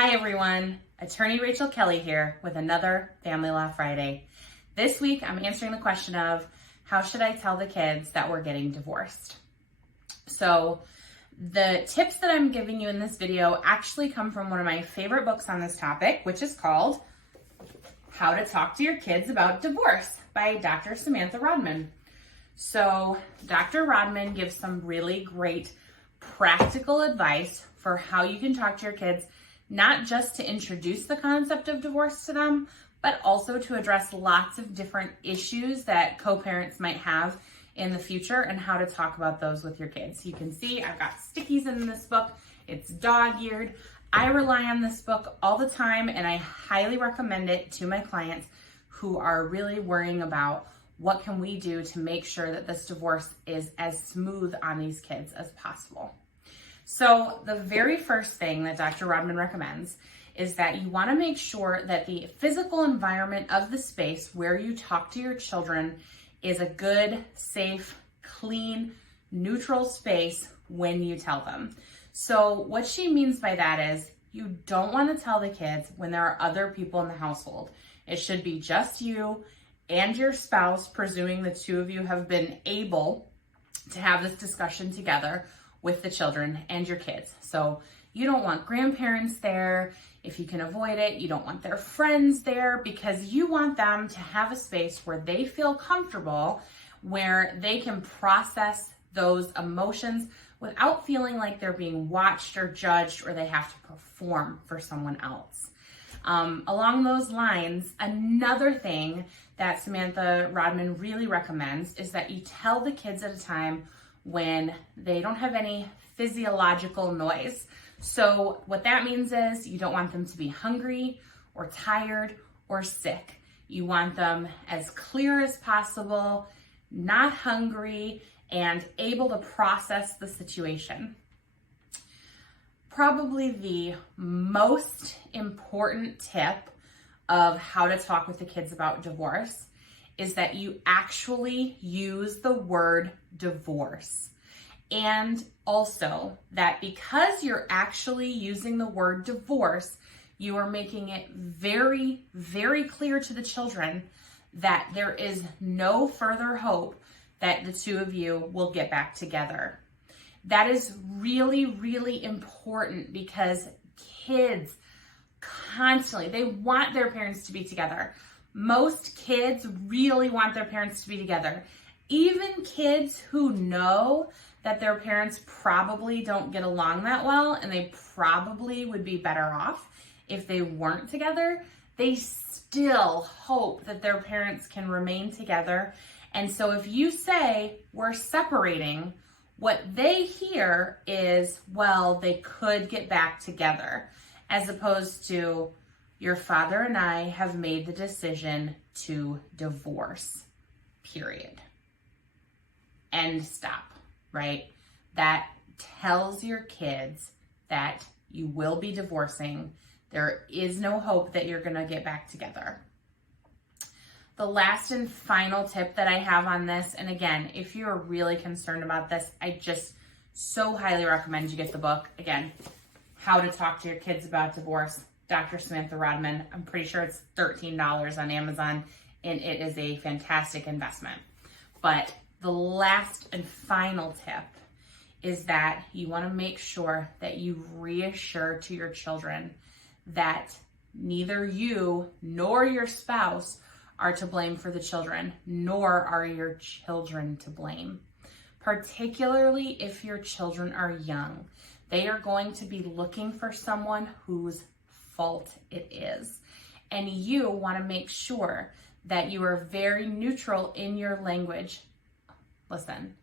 Hi everyone, Attorney Rachel Kelley here with another Family Law Friday. This week I'm answering the question of how should I tell the kids that we're getting divorced? So the tips that I'm giving you in this video actually come from one of my favorite books on this topic, which is called How to Talk to Your Kids About Divorce by Dr. Samantha Rodman. So Dr. Rodman gives some really great practical advice for how you can talk to your kids, not just to introduce the concept of divorce to them, but also to address lots of different issues that co-parents might have in the future and how to talk about those with your kids. You can see I've got stickies in this book. It's dog-eared. I rely on this book all the time, and I highly recommend it to my clients who are really worrying about what can we do to make sure that this divorce is as smooth on these kids as possible. So the very first thing that Dr. Rodman recommends is that you want to make sure that the physical environment of the space where you talk to your children is a good, safe, clean, neutral space when you tell them. So what she means by that is you don't want to tell the kids when there are other people in the household. It should be just you and your spouse, presuming the two of you have been able to have this discussion together with the children and your kids. So you don't want grandparents there. If you can avoid it, you don't want their friends there, because you want them to have a space where they feel comfortable, where they can process those emotions without feeling like they're being watched or judged or they have to perform for someone else. Along those lines, another thing that Samantha Rodman really recommends is that you tell the kids at a time when they don't have any physiological noise. So what that means is you don't want them to be hungry or tired or sick. You want them as clear as possible, not hungry, and able to process the situation. Probably the most important tip of how to talk with the kids about divorce is that you actually use the word divorce. And also that because you're actually using the word divorce, you are making it very, very clear to the children that there is no further hope that the two of you will get back together. That is really, really important because kids constantly, they want their parents to be together. Most kids really want their parents to be together. Even kids who know that their parents probably don't get along that well and they probably would be better off if they weren't together, they still hope that their parents can remain together. And so if you say we're separating, what they hear is, well, they could get back together, as opposed to your father and I have made the decision to divorce, period. End stop, right? That tells your kids that you will be divorcing. There is no hope that you're going to get back together. The last and final tip that I have on this, and again, if you're really concerned about this, I just so highly recommend you get the book. Again, How to Talk to Your Kids About Divorce, Dr. Samantha Rodman. I'm pretty sure it's $13 on Amazon, and it is a fantastic investment. But the last and final tip is that you want to make sure that you reassure to your children that neither you nor your spouse are to blame for the children, nor are your children to blame. Particularly if your children are young. They are going to be looking for someone whose fault it is. And you want to make sure that you are very neutral in your language. Listen,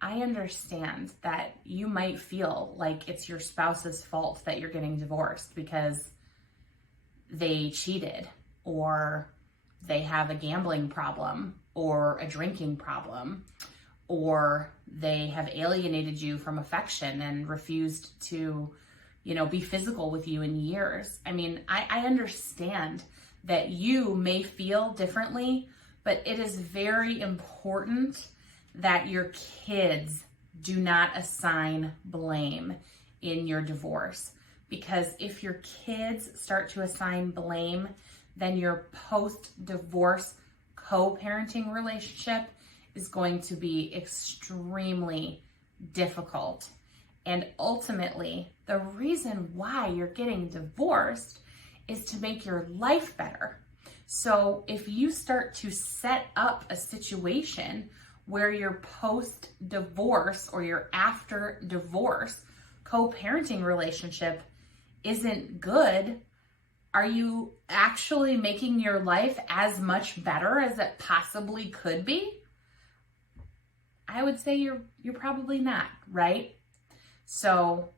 I understand that you might feel like it's your spouse's fault that you're getting divorced because they cheated, or they have a gambling problem, or a drinking problem, or they have alienated you from affection and refused to, be physical with you in years. I mean, I understand that you may feel differently, but it is very important that your kids do not assign blame in your divorce, because if your kids start to assign blame, then your post-divorce co-parenting relationship is going to be extremely difficult. And ultimately, the reason why you're getting divorced is to make your life better. So if you start to set up a situation where your post-divorce or your after-divorce co-parenting relationship isn't good, are you actually making your life as much better as it possibly could be? I would say you're probably not, right? So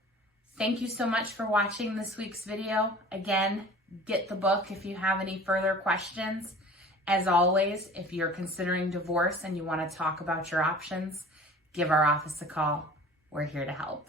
thank you so much for watching this week's video. Again, get the book if you have any further questions. As always, if you're considering divorce and you want to talk about your options, give our office a call. We're here to help.